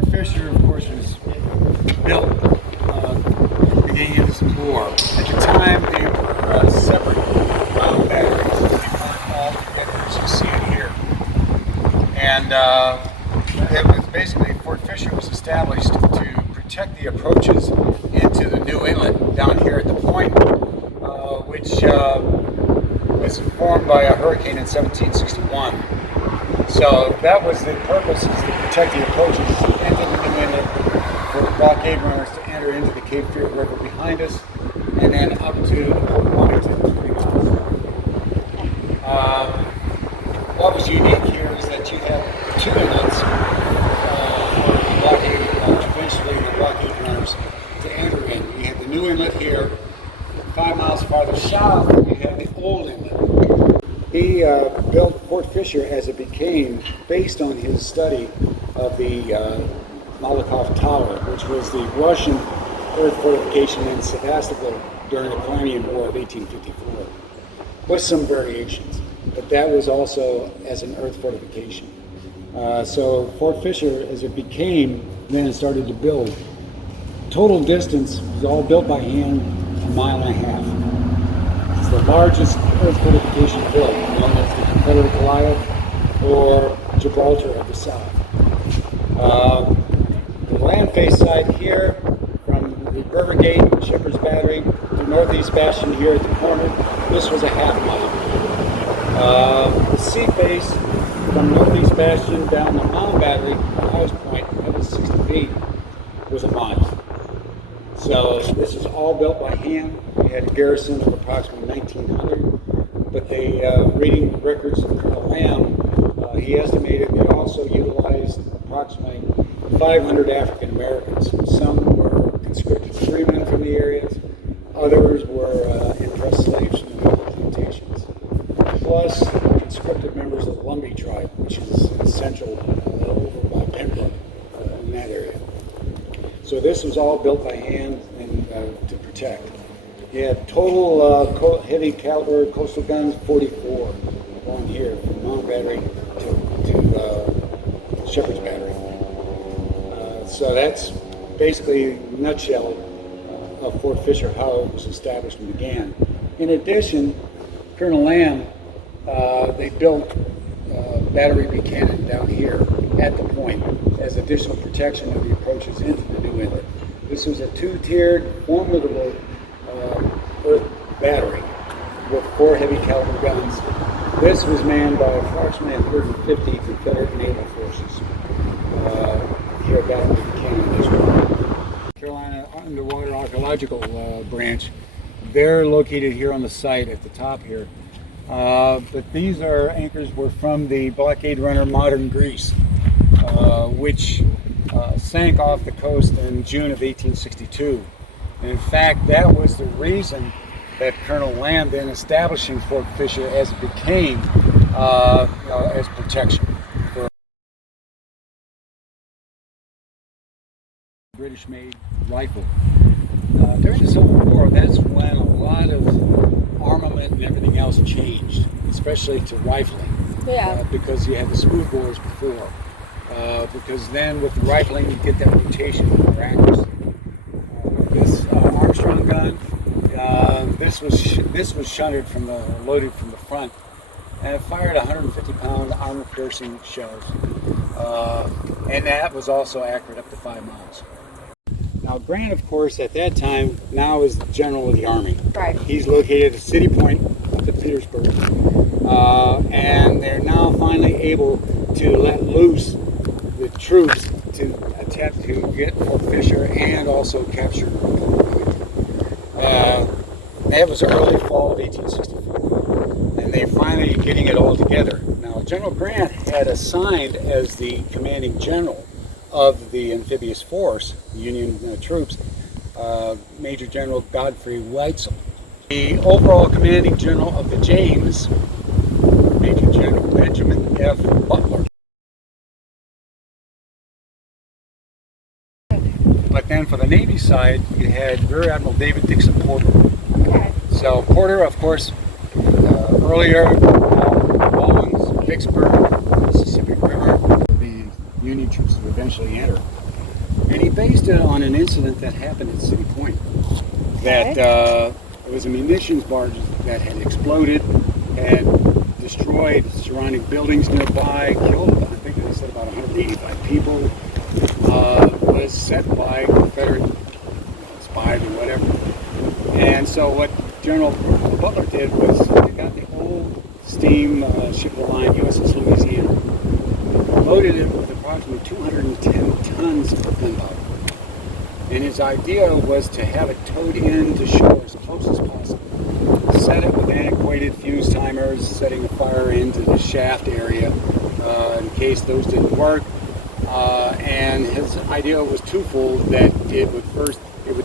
Fort Fisher, of course, was built at the beginning of this war. At the time, they were separate batteries. They weren't all together, as you see it here. And it was basically, Fort Fisher was established to protect the approaches into the new inlet down here at the point, which was formed by a hurricane in 1761. So that was the purpose, is to protect the approaches into the new inlet for blockade runners to enter into the Cape Fear River behind us, and then up to Wilmington. What was unique here is that you had two inlets for the blockade, eventually the blockade runners to enter in. You had the new inlet here, 5 miles farther south, you had the old inlet. He built Fort Fisher as it became, based on his study of the Malakoff Tower, which was the Russian earth fortification in Sevastopol during the Crimean War of 1854, with some variations. But that was also as an earth fortification. So Fort Fisher, as it became, then started to build. Total distance was all built by hand, 1.5 miles. It's the largest earth fortification built, known as the Confederate Goliath or Gibraltar of the South. The land face side here, from the River Gate, Shepherd's Battery, to Northeast Bastion here at the corner, this was a 1/2 mile. The sea face from Northeast Bastion down the Mound Battery, the highest point, that was 60 feet, was 1 mile. So this is all built by hand. We had a garrison of approximately 1,900, but they, reading the records of Colonel Lamb, he estimated they also utilized approximately 500 African Americans. Some were conscripted freemen from the areas, others were impressed slaves from the local plantations, plus conscripted members of the Lumbee tribe, which is central over by Pembroke in that area. So this was all built by hand and to protect. You had total heavy caliber coastal guns, 44 on here, from Mound Battery to Shepherd's Battery. So that's basically a nutshell of Fort Fisher, how it was established and began. In addition, Colonel Lamb, they built Battery Buchanan down here at the point as additional protection of the approaches into the new inlet. This was a 2-tiered, formidable earth battery with 4 heavy caliber guns. This was manned by approximately 150 Confederate naval forces here at Battery Buchanan, Israel. Carolina Underwater Archaeological Branch, they're located here on the site at the top here. But these anchors were from the blockade runner Modern Greece, which sank off the coast in June of 1862. And in fact, that was the reason that Colonel Lamb then establishing Fort Fisher as it became, as protection for a British-made rifle. During the Civil War, that's when a lot of armament and everything else changed, especially to rifling. Yeah. Because you had the smoothbores before. Because then with the rifling, you get that rotation for accuracy. This Armstrong gun, this was shunted loaded from the front, and it fired 150-pound armor-piercing shells, and that was also accurate up to 5 miles. Now Grant, of course, at that time now is the general of the Army. Right. He's located at City Point up at Petersburg, and they're now finally able to let loose the troops to attempt to get Fort Fisher and also capture that was early fall of 1864, and they're finally getting it all together. Now, General Grant had assigned as the commanding general of the amphibious force, the Union troops, Major General Godfrey Weitzel. The overall commanding general of the James, Major General Benjamin F. Butler. But then for the Navy side, you had Rear Admiral David Dixon Porter. Okay. So Porter, of course, earlier, Baldwin's, Vicksburg, Mississippi River, the Union troops would eventually enter. And he based it on an incident that happened at City Point. That there was a munitions barge that had exploded, had destroyed surrounding buildings nearby, killed, I think they said about 185 people, was set by Confederate spies or whatever. And so what General Butler did was they got the old steam ship of the line USS Louisiana, loaded it with approximately 210 tons of gunpowder. And his idea was to have it towed in to shore as close as possible. Set it with antiquated fuse timers, setting a fire into the shaft area in case those didn't work. And his idea was twofold, that it would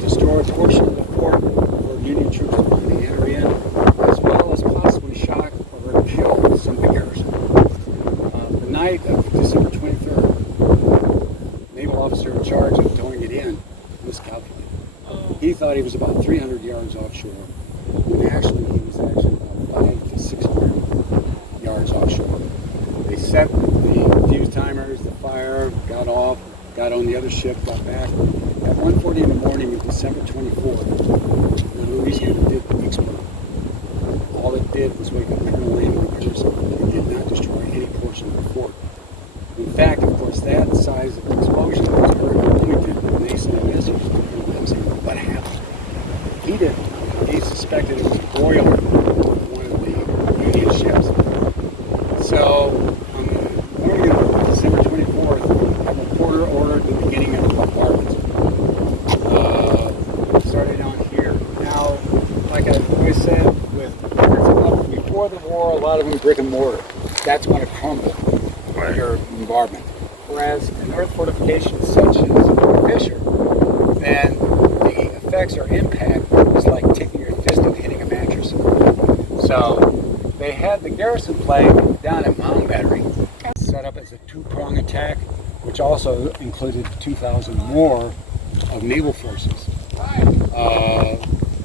destroy a portion of the fort for Union troops to finally enter in, as well as possibly shock or kill some of the garrison. The night of December 23rd, naval officer in charge of towing it in miscalculated. He thought he was about 300 yards offshore, when actually he was about 500 to 600 yards offshore. They set the fuse timers, the fire, got off, got on the other ship, got back. At 1:40 in the morning of December 24th, the Louisiana did explode. All it did was wake up Colonel Lamb and the garrison. It did not destroy any portion of the fort. In fact, of course, that size of explosion was heard in Wilmington, and they sent a message to Colonel Lamb saying, "What happened?" He didn't. He suspected it was a boiler of one of the Union ships. So, on the morning of December 24th, Admiral Porter ordered the beginning of the bombardment. Started on here. Now, like I always said, before the war, a lot of them brick and mortar. That's when it crumbled, your bombardment. Whereas an earth fortification such as Fort Fisher, then the effects or impact is like taking your fist and hitting a mattress. So they had the garrison flag down at Mound Battery, set up as a two-prong attack, which also included 2,000 more of naval forces.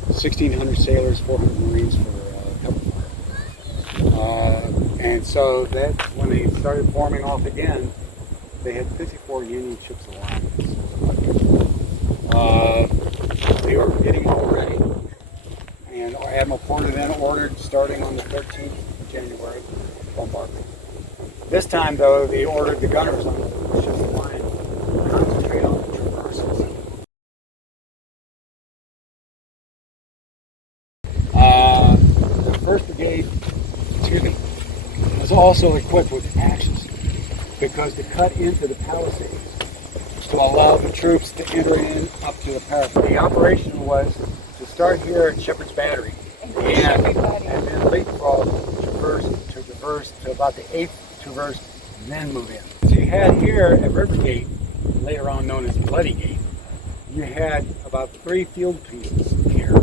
1,600 sailors, 400 Marines for cover fire. And so that's when they started forming off again. They had 54 Union ships alive. They were getting all ready. And Admiral Porter then ordered, starting on the 13th of January, bombardment. This time, though, they ordered the gunners on the ship's line to concentrate on the traverses. The 1st Brigade, was also equipped with axes because to cut into the palisades to allow the troops to enter in up to the parapet. The operation was to start here at Shepherd's Battery and then leapfrog traverse to about the 8th traverse and then move in. So you had here at River Gate, later on known as Bloody Gate, you had about 3 field pieces here.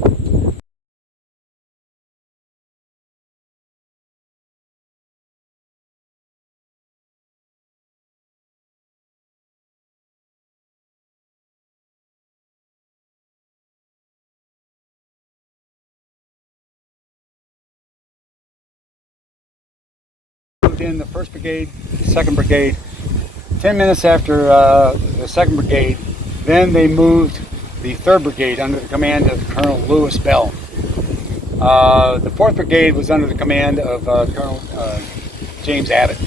Moved in the 1st Brigade, 2nd Brigade. 10 minutes after the 2nd Brigade, then they moved the 3rd Brigade under the command of Colonel Lewis Bell. The 4th Brigade was under the command of Colonel James Abbott.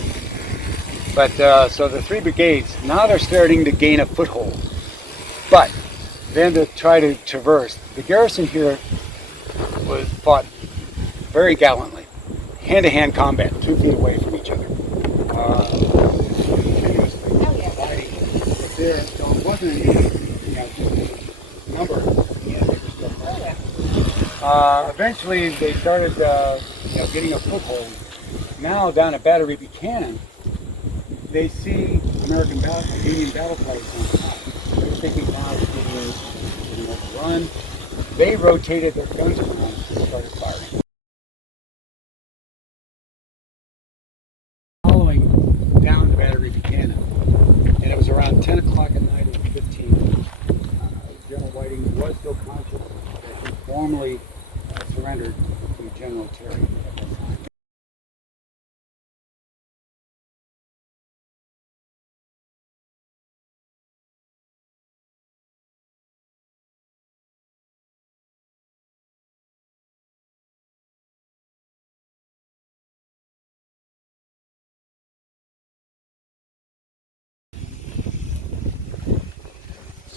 But so the 3 brigades, now they're starting to gain a foothold. But then to try to traverse, the garrison here was fought very gallantly. Hand-to-hand combat, 2 feet away from each other. Fighting. But there wasn't any number. Eventually, they started getting a foothold. Now, down at Battery Buchanan, they see Union battle flags on top. They're thinking now they're getting overrun. They rotated their guns around and started firing. Following down to Battery Buchanan, and it was around 10 o'clock at night on the 15th. General Whiting was still conscious that he formally surrendered to General Terry.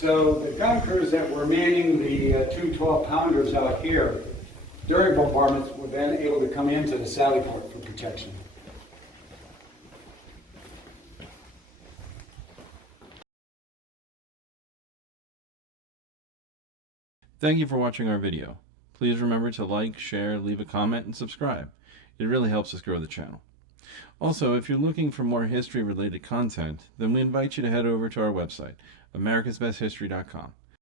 So the gun crews that were manning the two 12-pounders out here during bombardments were then able to come into the sally port for protection. Thank you for watching our video. Please remember to like, share, leave a comment, and subscribe. It really helps us grow the channel. Also, if you're looking for more history-related content, then we invite you to head over to our website, americasbesthistory.com.